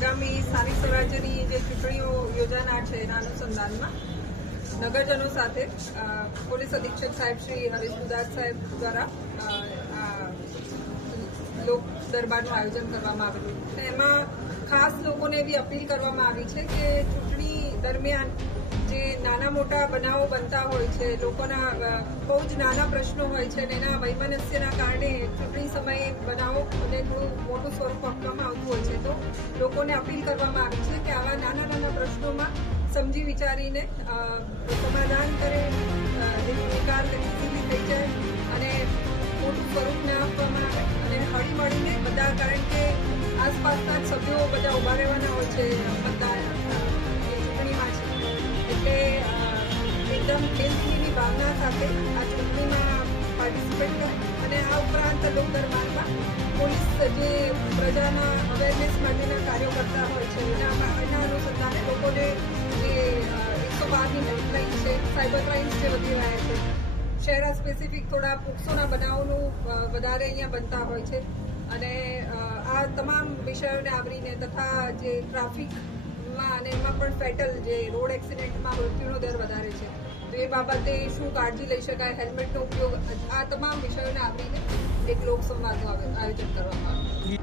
આગામી સ્થાનિક સ્વરાજ્યની જે ચૂંટણીઓ યોજાનાર છે એના અનુસંધાનમાં નગરજનો સાથે પોલીસ અધિક્ષક સાહેબ શ્રી હરીશ ગુદાસ સાહેબ દ્વારા લોક દરબારનું આયોજન કરવામાં આવેલું અને એમાં ખાસ લોકોને એવી અપીલ કરવામાં આવી છે કે ચૂંટણી દરમિયાન જે નાના મોટા બનાવો બનતા હોય છે, લોકોના બહુ જ નાના પ્રશ્નો હોય છે અને એના વૈમનસ્યના કારણે ચૂંટણી સમયે બનાવો અને થોડું મોટું સ્વરૂપ આપવામાં આવતું હોય છે. તો લોકોને અપીલ કરવામાં આવી છે કે આવા નાના નાના પ્રશ્નોમાં સમજી વિચારીને સમાધાન કરે, નિકાલ ઇઝીલી થઈ જાય અને મોટું સ્વરૂપ ના આપવામાં આવે અને હળી મળીને બધા, કારણ કે આસપાસના જ સભ્યો બધા ઉભા રહેવાના હોય છે મતદાર ચૂંટણીમાં છે, એટલે એકદમ દિલની ભાવના સાથે આ ચૂંટણીમાં પાર્ટિસિપેટ કરે અને આ ઉપરાંત લોક દરબારમાં પોલીસ જે પ્રજાના અવેરનેસ માટેના કાર્યો કરતા હોય છે એના અનુસંધાને લોકોને જે 112ની હેલ્પલાઇન છે, સાયબર ક્રાઇમ્સ જે વધી રહ્યા છે, શહેરા સ્પેસિફિક થોડા પોક્સોના બનાવોનું વધારે અહીંયા બનતા હોય છે અને આ તમામ વિષયોને આવરીને તથા જે ટ્રાફિકમાં અને એમાં પણ ફેટલ જે રોડ એક્સિડન્ટમાં મૃત્યુનો દર વધારે છે, તો એ બાબતે શું કાળજી લઈ શકાય, હેલ્મેટનો ઉપયોગ, આ તમામ વિષયોને આવરીને એક લોકસંવાદનું આયોજન કરવામાં આવ્યું.